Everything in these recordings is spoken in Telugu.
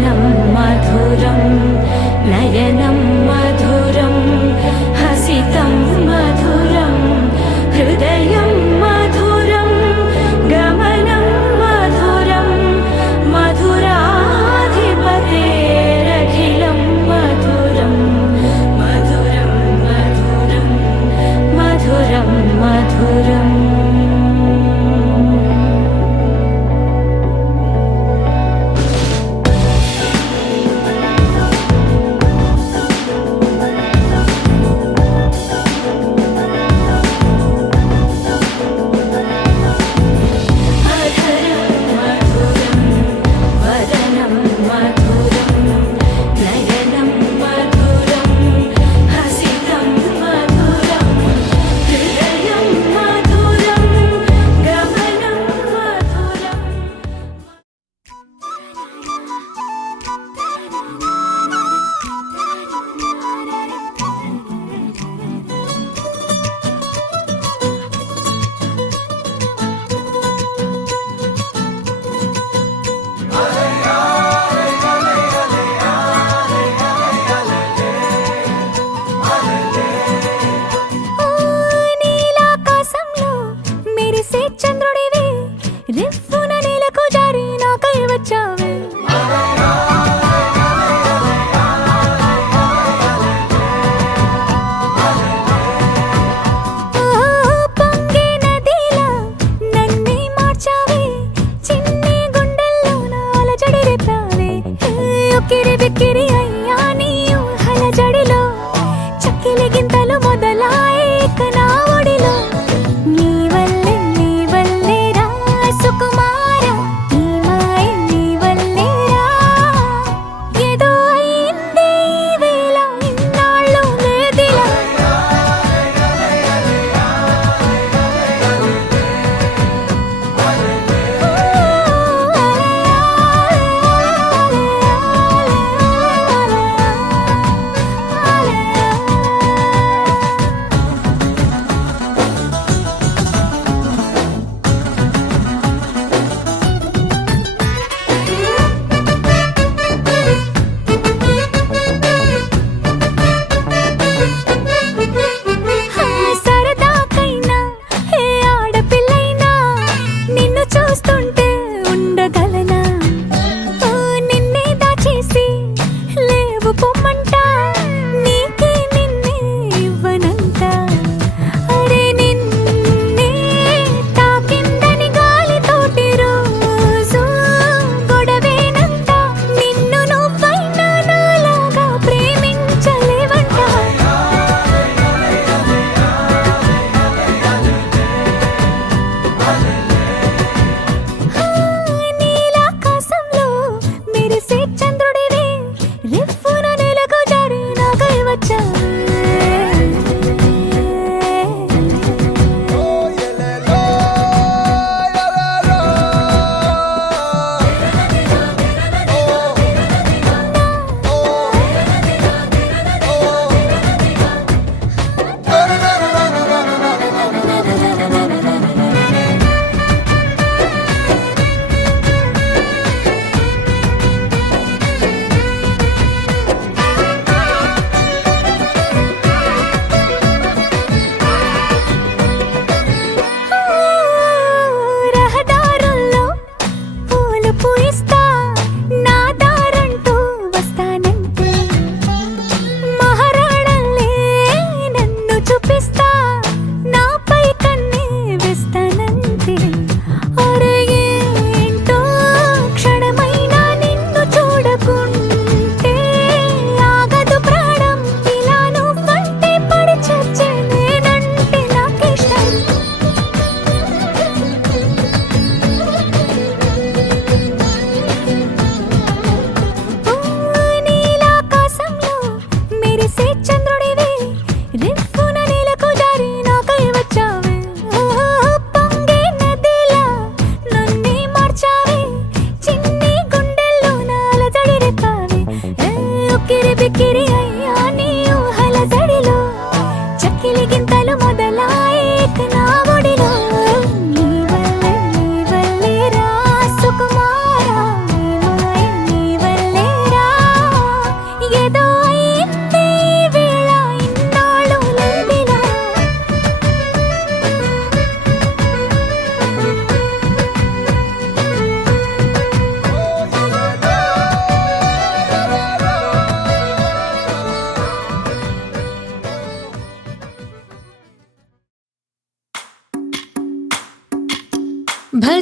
वदनं मधुरं नयनं मधुरं हसितं मधुरं हृदयं मधुरं गमनं मधुरं मधुराधिपतेरखिलं मधुरं मधुरं मधुरं मधुरं मधुरम्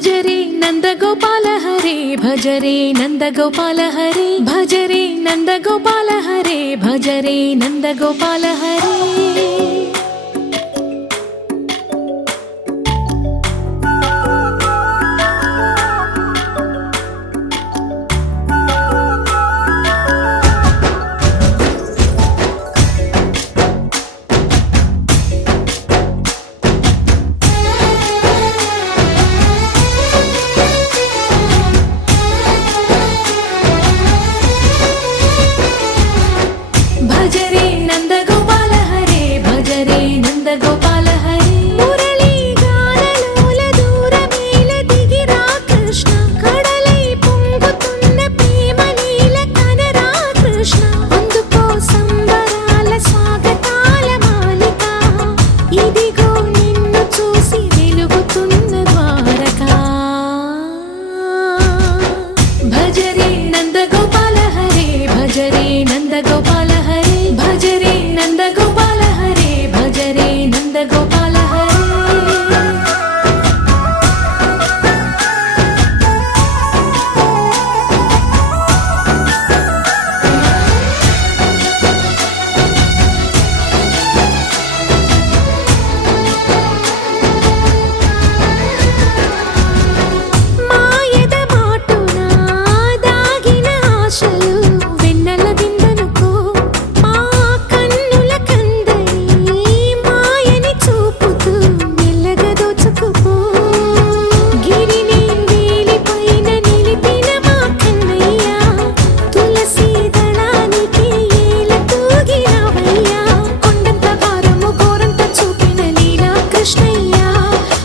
భజరే నందగోపాల హరే భజరే నందగోపాల హరే భజరే నందగోపాల హరే భజరే నందగోపాల హరే భజరే నందగోపాల హరే భజరే నందగోపాల హరే మురళీ గానలోల దూరమేల దిగిరా కృష్ణ కడలై పొంగుతున్న ప్రేమ లీల కనరా కృష్ణ అందుకో సంబరాల స్వాగతాల మాలిక ఇదిగో నిన్ను చూసి వెలుగుతున్న ద్వారకా భజరే నందగోపాల హరే భజరే నందగోపాల హరే భజరే నందగోపాల హరే భజరే నందగోపాల హరే మాయద మాటున దాగిన ఆశలు వెన్నెల విందనుకో మా కన్నుల కందని మాయని చూపుతూ మెల్లగా దోచుకుపో గిరిని వేలిపైన నిలిపిన మా కన్నయ్య తులసి దళానికి ఏల తూగినవయ్యా కొండంత భారము గోరంత చూపిన లీలా కృష్ణయ్య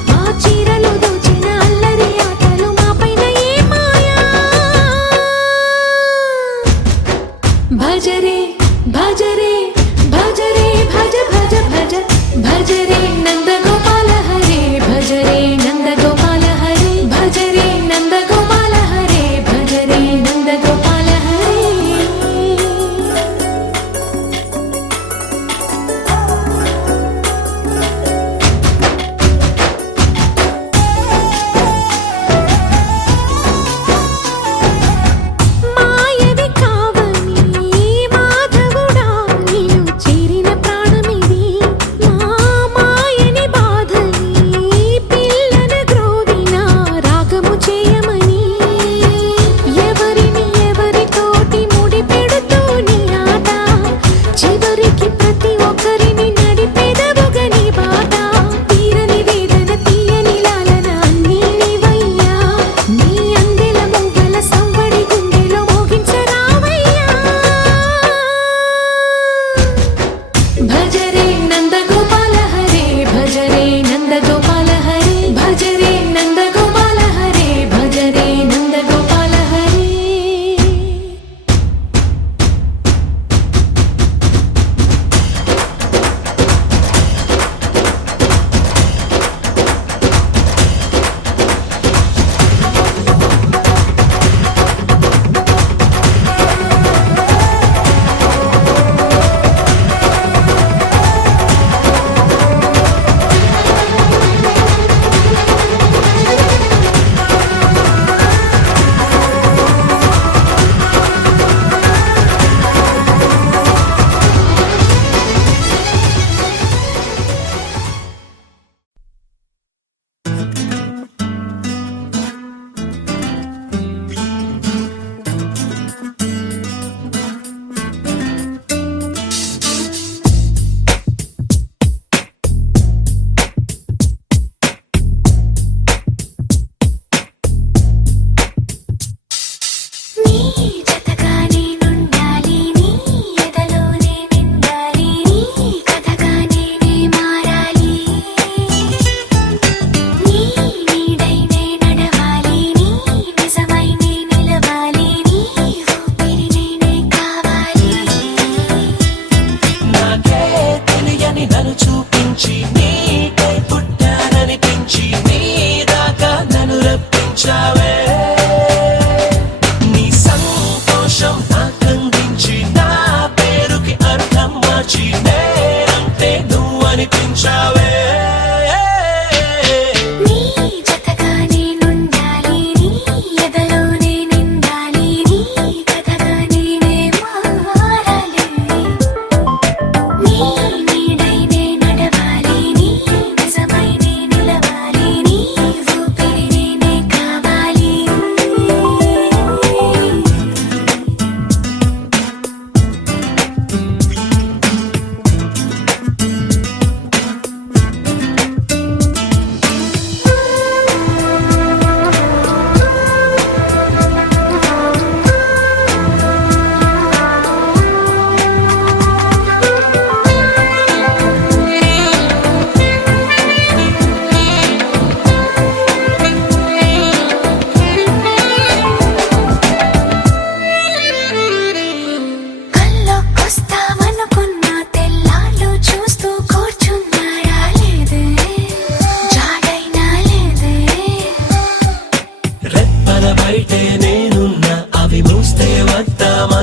మా చీరలు దోచిన అల్లరి ఆటలు మాపైన ఏ మాయా భజరే భజరే భజరే భజ భజ భజ భజరే నందగోపాల హరే భజరే నందగోపాల హరే భజరే నందగోపాల హరే భజరే నందగోపాల హరే మాయవి కావని మాధవుడా నీవు చేరిన ప్రాణమిది మా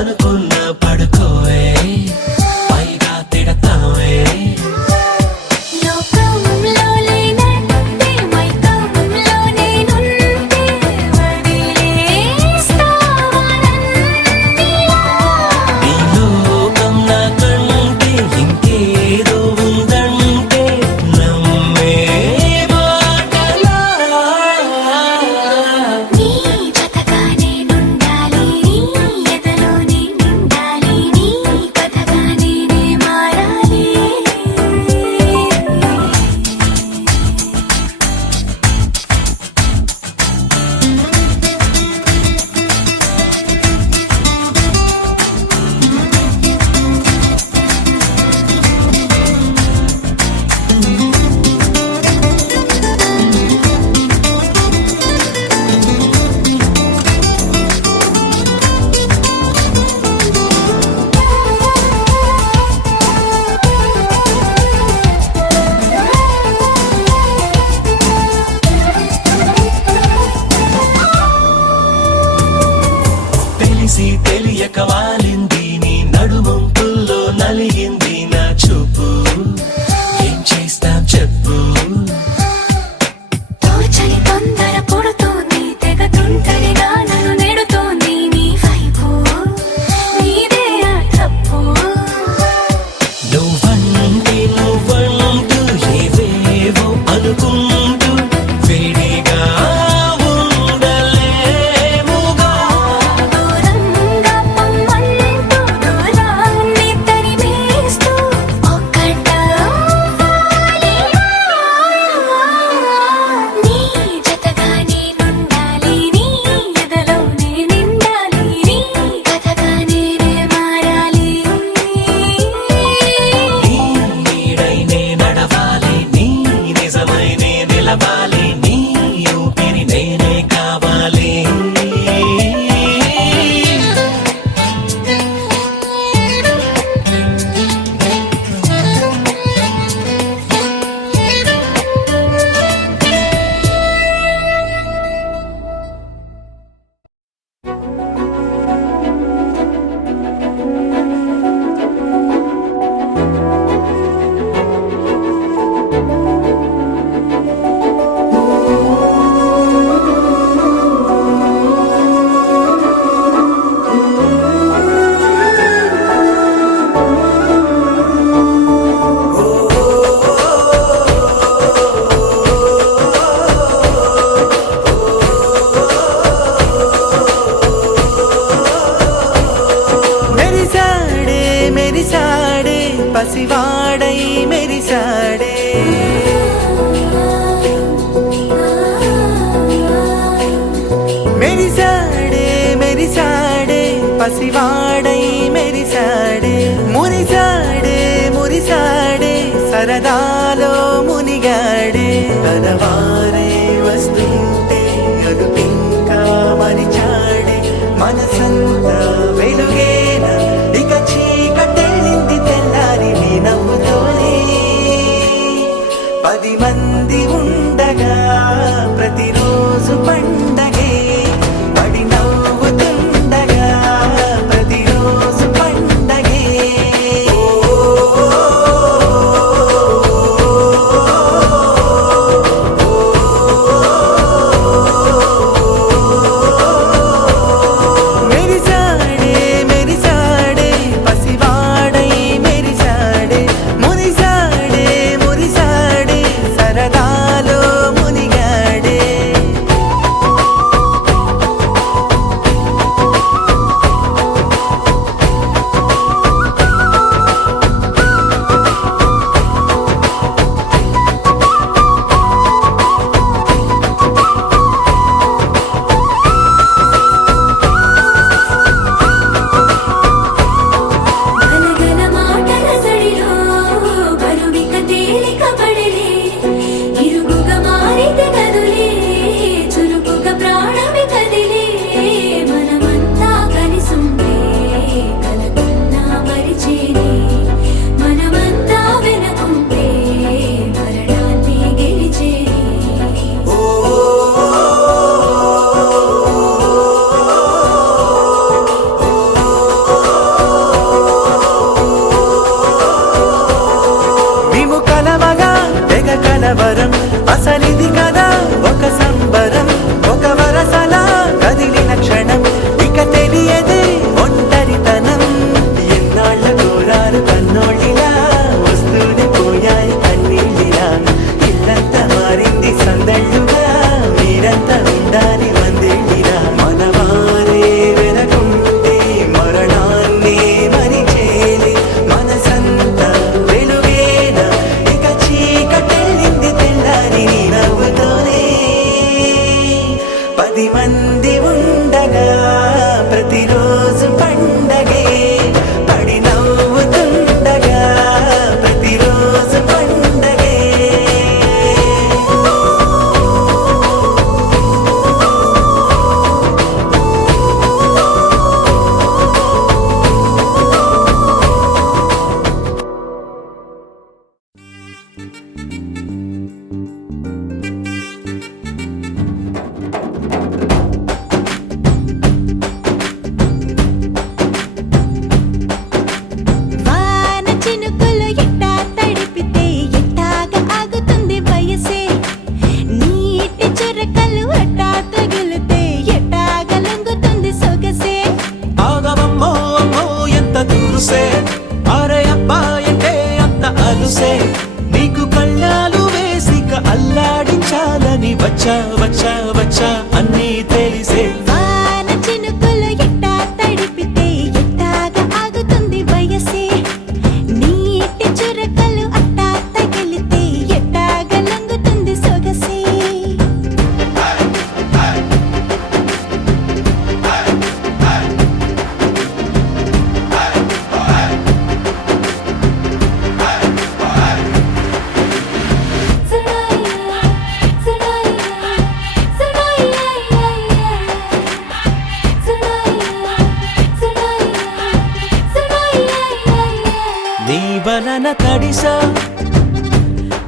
అనుకున్న పడుకోవే పైగా తిడతావే లోకంలో లేనంటే మైకంలో నేనుంటే వదిలేస్తావా నన్నిలా? ఈ లోకం నాకంటే ఇంకేదో ఉందంటే నమ్మే మాటలా నీ జతగా నేనుండాలి, నీ ఎదలో నేనుండాలి, నీ కథగా నేనే మారాలి. తెలిసి తెలియక వాలింది నీ నడుమంపుల్లో నలిగింది నా చూపు ఏం చేస్తాం చెప్పు తోచని తొందర పుడుతోంది, తెగ తుంటరిగా నన్ను నెడుతోంది నీ వైపు. నీదే ఆ తప్పు. నువ్వంటూ ఏవేవో అనుకుంటూ వేడిగా ఉండలేముగా దూరంగా పొమ్మంటూ దూరాన్ని తరిమేస్తూ ఒక్కటవ్వాలి. నీ జతగా నేనుండాలి, నీ ఎదలో నేనుండాలి, నీ కథగా నేనే మారాలి. నీ నీడై నే నడవాలి నీ నిజమై నే నిలవాలి నీ ఊపిరి నేనే కావాలి మెరిసాడే మెరిసాడే పసివాడై మెరిసాడే మెరిసాడే మెరిసాడే పసివాడై మెరిసాడే మురిసాడే మురిసాడే సరదాలో మునిగాడే తనవారే వస్తుంటే అదుపింకా మరిచాడే మనసంతా వెలుగేన ఇక చీకటెళ్ళింది తెల్లారి నీ నవ్వుతోనే 10 మంది ఉండగా ప్రతిరోజు పండగే పడి నవ్వుతుండగా ప్రతిరోజు పండగే మెరిసాడే కలవరం అసలిది కదా ఒక సంబరం ఒక వరసలా కదిలిన క్షణం ఇక తెలియదే ఒంటరితనం ఎన్నాళ్ళ కోరారు కన్నోళ్ళిలా వస్తూనే పోయాయి కన్నీళ్ళిలా ఇల్లంతా మారింది సందళ్ళుగా మీరంతా ఉండాలి వందేళ్ళిరా మనవారే వెనకుంటే మరణాన్ని మరిచేలి మనసంతా వెలుగేనా ఇక చీకటెళ్ళింది తెల్లారి నీ నవ్వుతోనే 10 మంది ఉండగా ప్రతిరోజు పండగే పడి నవ్వుతుండగా ప్రతిరోజు పండగే వాన చినుకులు ఎట్టా తడిపితే ఎట్టాగా ఆగుతుంది వయసే నీటి చురకలు అట్టా తగిలితే ఎట్టాగా లొంగుతుంది సొగసే ఆగవమ్మో అమ్మో ఎంత దూరుసే అరే అబ్బాయంటే అంత అలుసే నీకు కళ్ళాలు వేసిక అల్లాడించాలని వచ్చా వచ్చా వచ్చా అన్నీ తెలిసే వాన చినుకులు ఎట్టా తడిపితే ఎట్టాగా ఆగుతుంది వయసే నీటి చురకలు అట్టా తగిలితే ఎట్టాగా లొంగుతుంది సొగసే నీ వలన తడిసా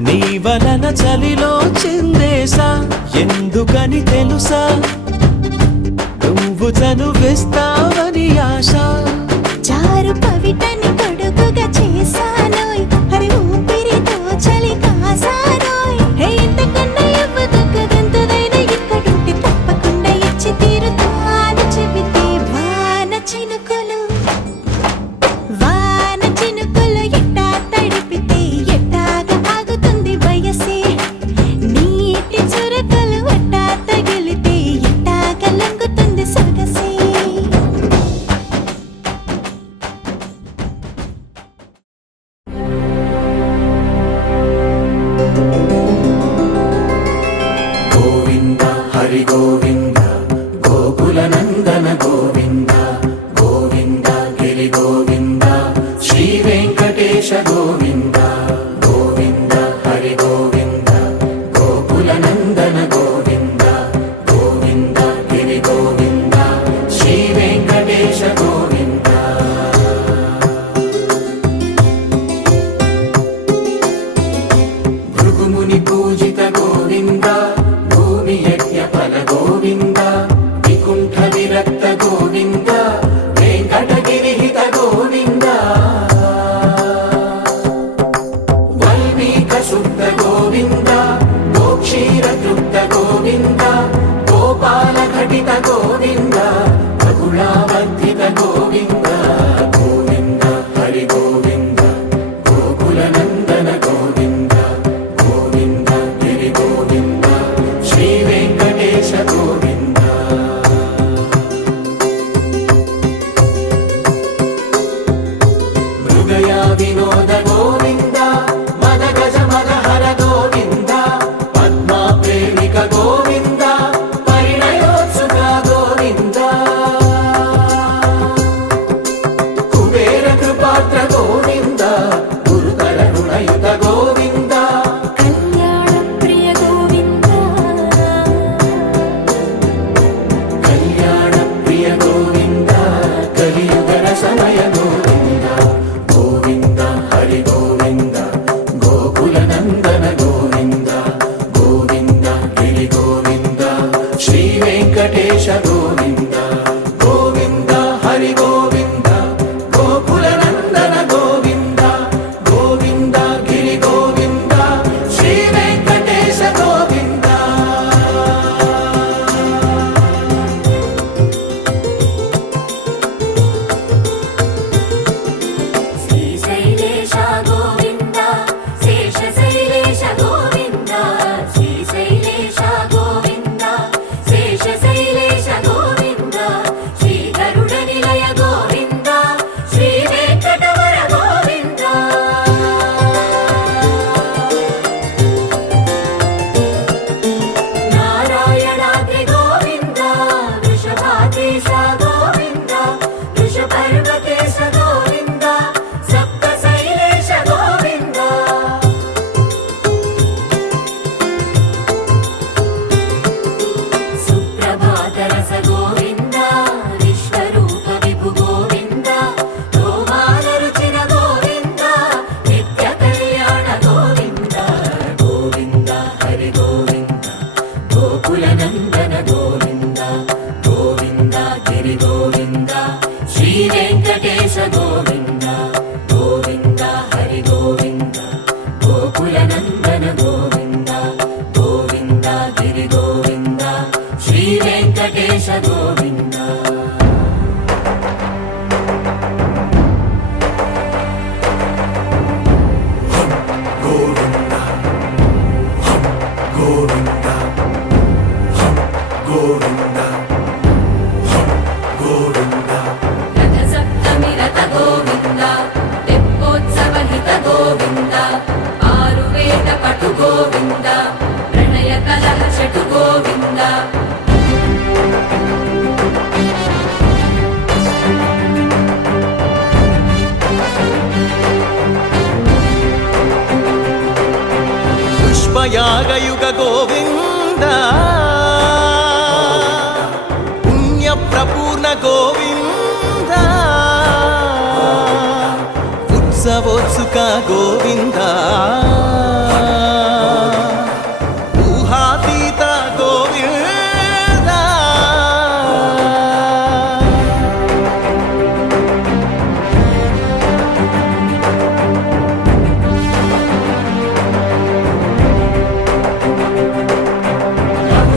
నీ వలన చలిలో చిందేసా ఎందుకని తెలుసా నువ్వు చనువిస్తావని ఆశ చారు పవిటని కొడుకుగా చేశానోయ్ హరి ఊపిరితో చలి కాసానోయ్ హే ఇంతకన్నా ఇవ్వదగ్గదెంతదైనా ఇక్కడుంటే తప్పకుండా ఇచ్చి తీరుతాను చెబితే వాన చినుకులు ఎట్టా తడిపితే ఎట్టాగా ఆగుతుంది వయసే నీటి చురకలు అట్టా తగిలితే ఎట్టాగా లొంగుతుంది సొగసే గోవింద హరి గోవింద గోకుల నందన గోవింద గోవింద గిరి గోవింద శ్రీ వెంకటేశ గోవింద గోవింద హరి గోవింద గోకుల నందన గోవింద గోవింద గిరి గోవింద శ్రీ వెంకటేశ గోవింద భృగుముని పూజిత గోవింద భూమి యజ్ఞ ఫల గోవింద వికుంఠ విరక్త గోవింద వెంకటగిరిహిత గోవింద వల్మీక శుద్ధ గోవింద గోక్షీర తృప్త గోవింద గోపాల ఘటిత గోవింద బహుళావర్ధిత గోవింద గోవింద హరి గోవింద గోకుల నందన గోవింద గోవింద గిరి గోవింద శ్రీ వెంకటేశ గోవింద మృగయా వినోద గోవింద మద గజ మద హర గోవింద పద్మా ప్రేమిక గోవింద పరిణయోత్సుక గోవింద కుబేర కృపాత్ర గోవింద గురుతర రుణయుత గోవింద కళ్యాణ ప్రియ గోవింద కళ్యాణ ప్రియ గోవింద కలియుగ రసమయ గోవింద గోవింద హరి గోవింద గోకుల నందన గోవింద గోవింద గిరి గోవింద శ్రీ వెంకటేశ గోవింద గోవింద హరి గోవింద గోకుల నందన గోవింద కర్మయాగయుగ గోవింద పుణ్య ప్రపూర్ణ గోవింద ఉత్సవోత్సుక గోవింద ఊహాతీత గోవింద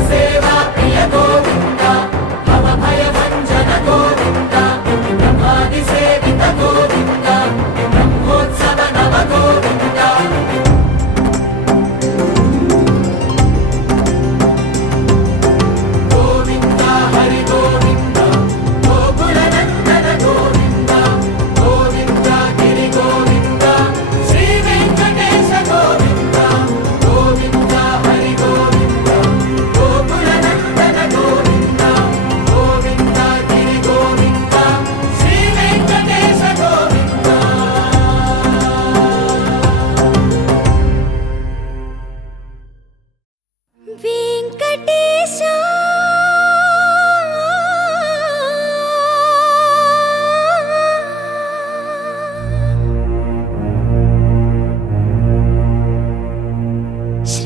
సేవా ప్రియ గోవింద భవ భయ భంజన గోవింద బ్రహ్మాది సేవిత గోవింద బ్రహ్మోత్సవ నవ గోవింద గోవింద హరి గోవింద గోకుల నందన గోవింద గోవింద గిరి గోవింద శ్రీ వెంకటేశ గోవింద గోవింద హరి గోవింద గోకుల నందన గోవింద గోవింద గిరి గోవింద శ్రీ వెంకటేశ గోవింద వెంకటేశ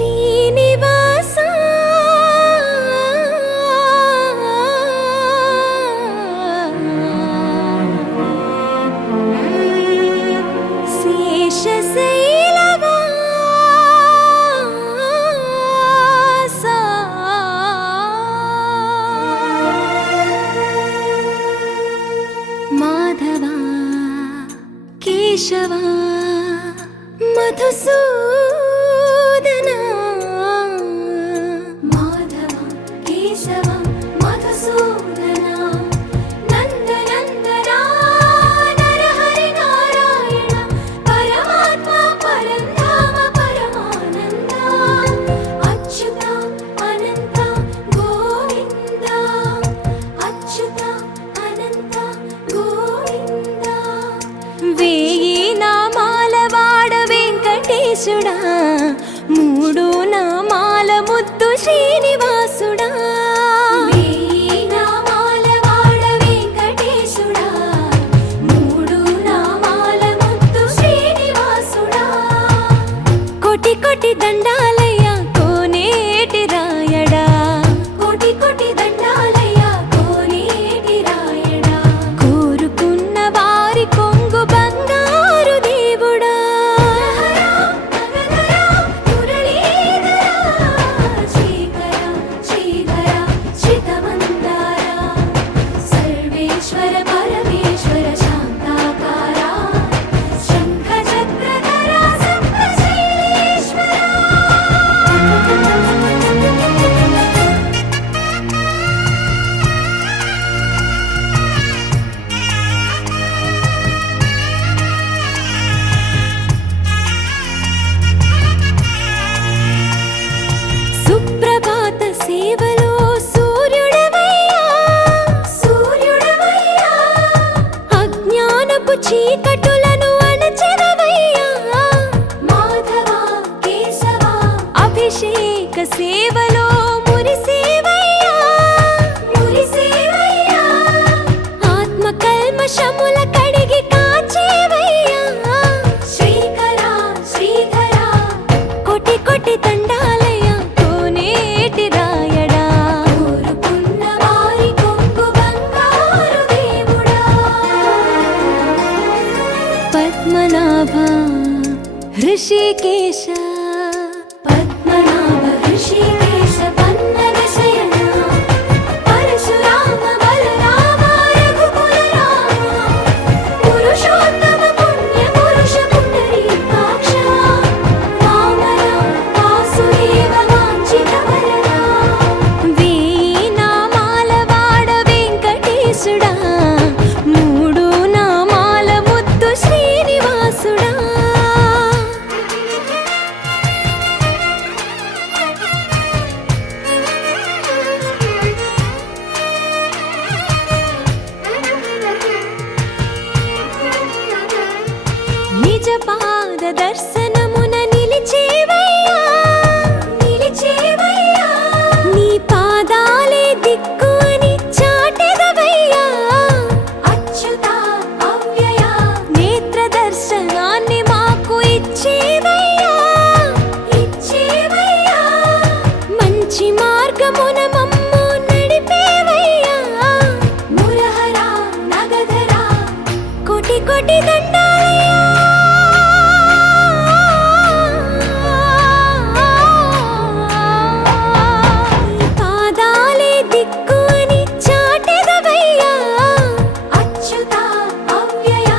శ్రీనివాస శేషశైలవాస మాధవ కేశవ మధుసూదన మాధవ కేశవ మధుసూదన నందనందన నరహరి నారాయణ పరమాత్మ పరంధామ పరమానంద అచ్యుత అనంత గోవింద అచ్యుత అనంత గోవింద వేయి నామాల వాడ వెంకటేశుడా మూడు నామాల ముద్దు శ్రీనివాసుడా వేయి నామాల వాడ వెంకటేశుడా మూడు నామాల ముద్దు శ్రీనివాసుడా కోటి కోటి దండాలయ్య కోనేటి రాయడా కోటి కోటి దండాలయ్య కోనేటి రాయడా కోరుకున్న వారి కొంగు బంగారు దేవుడా సర్వేశ్వర పరమేశ్వర శాంతాకార శంఖ చక్రధర సప్తశైలేశ్వర సుప్రభాత సేవలో సూర్యుడవయ్యా సూర్యుడవయ్యా అజ్ఞానపు చీకటులను అణచెదవయ్యా మాధవ కేశవ అభిషేక సేవలో మురిసేవయ్యా మురిసేవయ్యా ఆత్మ కల్మషముల కడిగి కాచేవయ్యా శ్రీకర శ్రీధర కోటి కోటి దండాలయ కోనేటి రాయడా కోరుకున్న వారి కొంగు బంగారు దేవుడా పద్మనాభ హృషికేశ పద్మనాభ హృషికేశ పన్నగ శయన పరశురామ బలరామ రఘుకుల రామ పురుషోత్తమ పుణ్య పురుష పుండరీకాక్ష వామన వాసుదేవ వాంఛిత వరద వేయి నామాల వాడ వెంకటేశుడా మూడు నామాల ముద్దు శ్రీనివాసుడా నిజ పాద దర్శనమున నిలిచేవయ్యా కోటి కోటి దండాలయ్యా పాదాలే దిక్కు అని చాటెదవయ్యా అచ్యుత అవ్యయ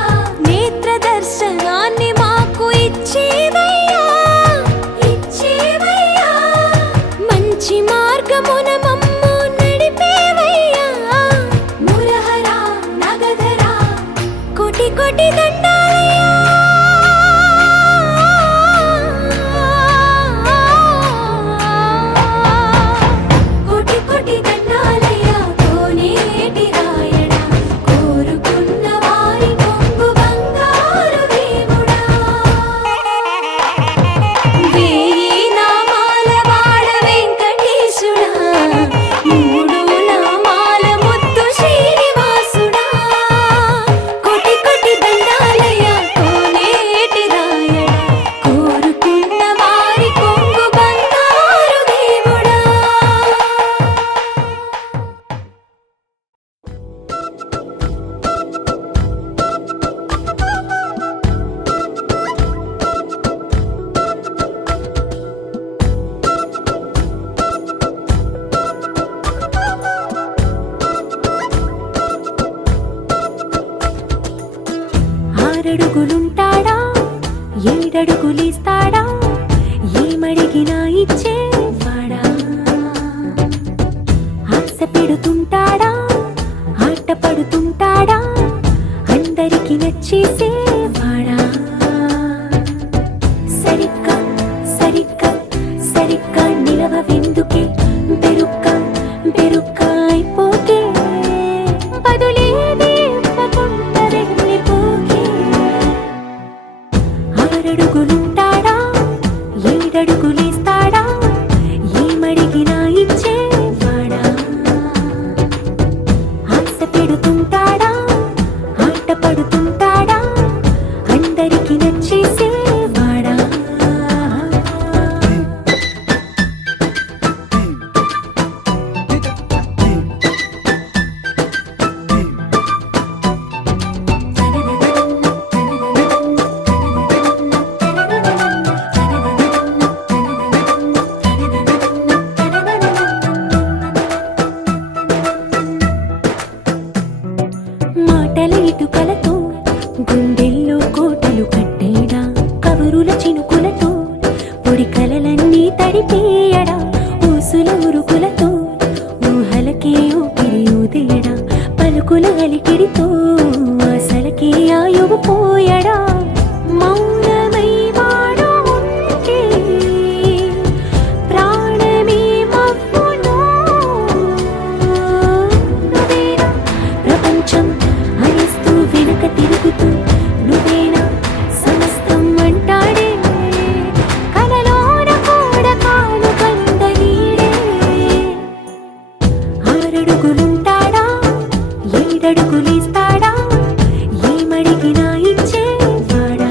నేత్ర దర్శనాన్ని మాకు ఇచ్చేవయ్యా మంచి మార్గమున మమ్ము నడిపేవయ్యా మురహరా నగధరా కోటి కోటి దండాలయ్యా కోటి కోటి దండాలయ్యా కోనేటి రాయడా కోరుకున్న వారి కొంగు బంగారు దేవుడా వేయి నామాల వాడ వెంకటేశుడా మూడు నామాల ముత్తు శ్రీనివాసుడా కోటి కోటి దండాలయ్యా కోనేటి రాయడా కోరుకున్న వారి కొంగు బంగారు దేవుడా ఆరడుగులుంటాడా ఏడడుగులిస్తాడా ఏమడిగినా ఇచ్చేవాడా ఆశ పెడుతుంటాడా ఆట పడుతుంటాడా అందరికి నచ్చేసేవాడా సరిగ్గా సరిగ్గా సరిగ్గా నిలవవెందుకే బెరుక్క బెరుక్క అయిపోకే బదులేది ఇవ్వకుండా వెళ్ళిపోకే ఆరడుగులుంటాడా ఏడడుగులేస్తాడా ఏమడిగినా ఇచ్చేవాడా ఆశ పెడుతుంటాడా ఆట పడుతుంటాడా అందరికి నచ్చేసేవాడా మాటల ఇటుకలతో గుండెల్లో కోటలు కట్టేడా కబురుల చినుకులతో పొడి కలలన్నీ తడిపేయడా ఊసుల ఉరుకులతో ఊహలకే ఊపిరి ఊదేయడా పలుకుల అలికిడితో ఆశలకే ఆయువు పోయడా మౌనమై వాడు ఉంటే ప్రాణమే మవ్వును నువ్వేనా ప్రపంచం అనిస్తూ వెనుక తిరుగుతూ నువ్వేనా సమస్తం అంటాడే కలలోన కూడా కాను కందనీడే ఆరడుగులుంటాడా ఏడడుగులేస్తాడా ఏమడిగినా ఇచ్చేవాడా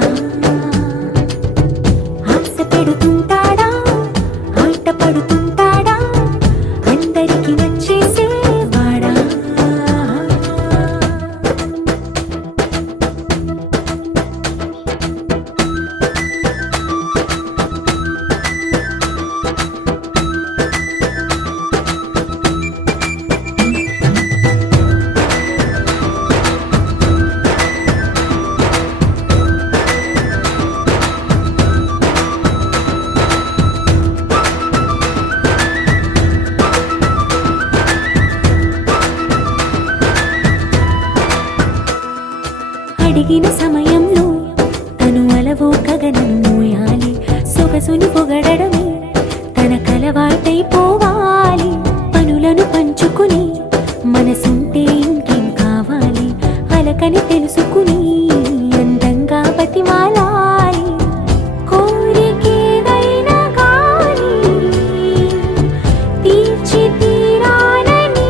ఆశ పెడుతుంటాడా ఆట పడుతుంటాడా అందరికి నచ్చేసేవాడా అడిగిన సమయంలో తను అలవో గగనను మోయాలి సొగసుని పొగడమే తనకలవాటైపోవాలి పనులను పంచుకుని మనసుంటే ఇంకేం కావాలి అలకని తెలుసుకుని అందంగా బతిమాలాలి కోరికేదైనా గాని తీర్చి తీరాలని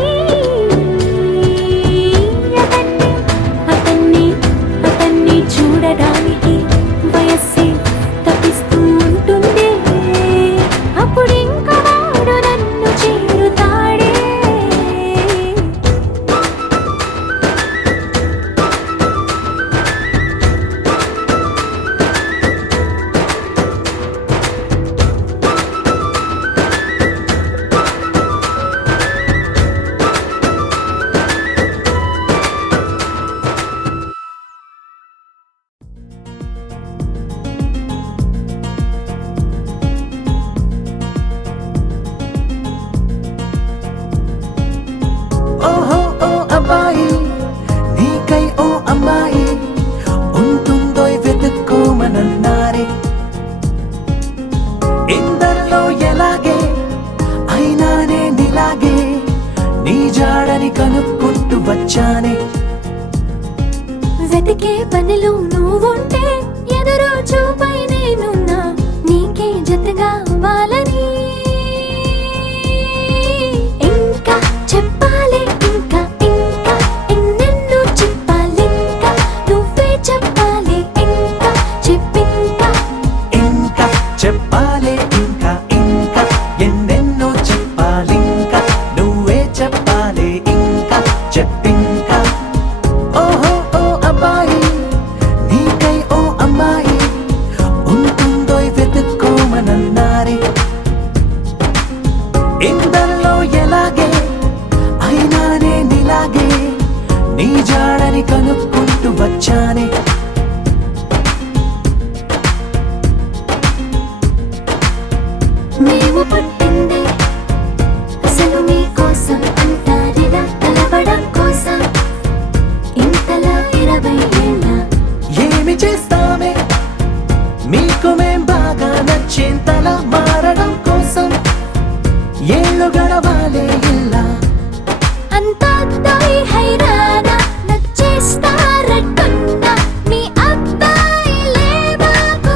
అతన్ని అతన్ని చూడడానికి వయస్సే తప్పిస్తూ ఉంటుంది అప్పుడింకా వాడు నన్ను చేరుతాడే నీకే పనిలో నువ్వుంటే ఎదురు చూపై నేనున్నా నీకే జతగా అవ్వాలని ఇంకా చెప్పాలి ఇంకా ఇంకా ఎన్నెన్నో చెప్పాలి ఇంకా నువ్వే చెప్పాలి ఇంకా చెప్పింకా ఇంకా చెప్పాలి ఇంకా ఇంకా ఎన్నెన్నో చెప్పాలింకా నువ్వే చెప్పాలి ఇంకా చెప్పింకా ఓహో ఓ అబ్బాయి నీకై ఓ అమ్మాయి ఉంటుందో వెతుక్కోమనన్నారే ఇందరిలో ఎలాగే అయినానే నీలాగే నీ జాడని కనుక్కుంటూ వచ్చానే మేము పుట్టిందే అసలు మీకోసం అంటారిలా కలవడం కోసం ఇంతలా 20 ఏళ్ళ ఏమి చేస్తామే మీకు మేం బాగా నచ్చేంతలా మారడం కోసం ఏళ్ళు గడవాలే ఇలా అంతా అబ్బాయి హైరానా నచ్చేస్తారట్టున్నా మీ అబ్బాయిలే మాకు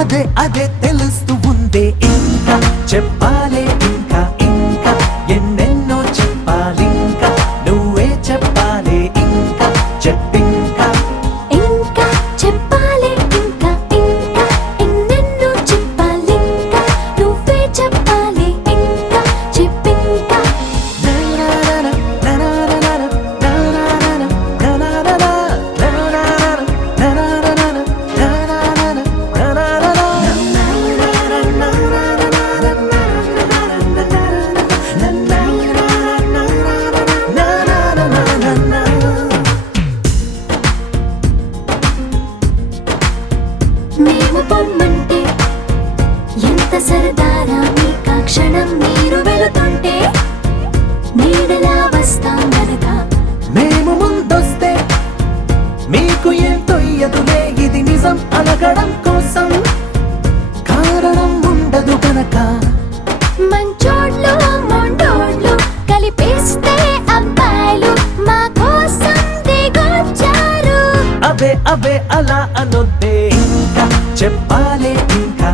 అదే అదే తెలుస్తూ ఉందే ఇంకా చెప్పాలే ఇంకా ఇంకా ఎన్నెన్నో చెప్పాలింకా నువ్వే చెప్పాలి ఇంకా చెప్పింకా ఇంకా చెప్పాలి ఇంకా ఇంకా ఎన్నెన్నో చెప్పాలి ఇంకా నువ్వే చెప్పాలి ఇంకా చెప్పింకా మేము పొమ్మంటే ఎంత సరదారా మీకా క్షణం మీరు వెళుతుంటే నీడలా వస్తాం గనక మేము ముందొస్తే మీకు ఏం తొయ్యదులే ఇది నిజం అనగడం కోసం కారణం ఉండదు గనక మంచోడ్లు మొండోడ్లు కలిపేస్తే అబ్బాయిలు మా కోసం దిగొచ్చారు అబే అబే అలా అనొద్దే ఇంకా చెప్పాలి ఇంకా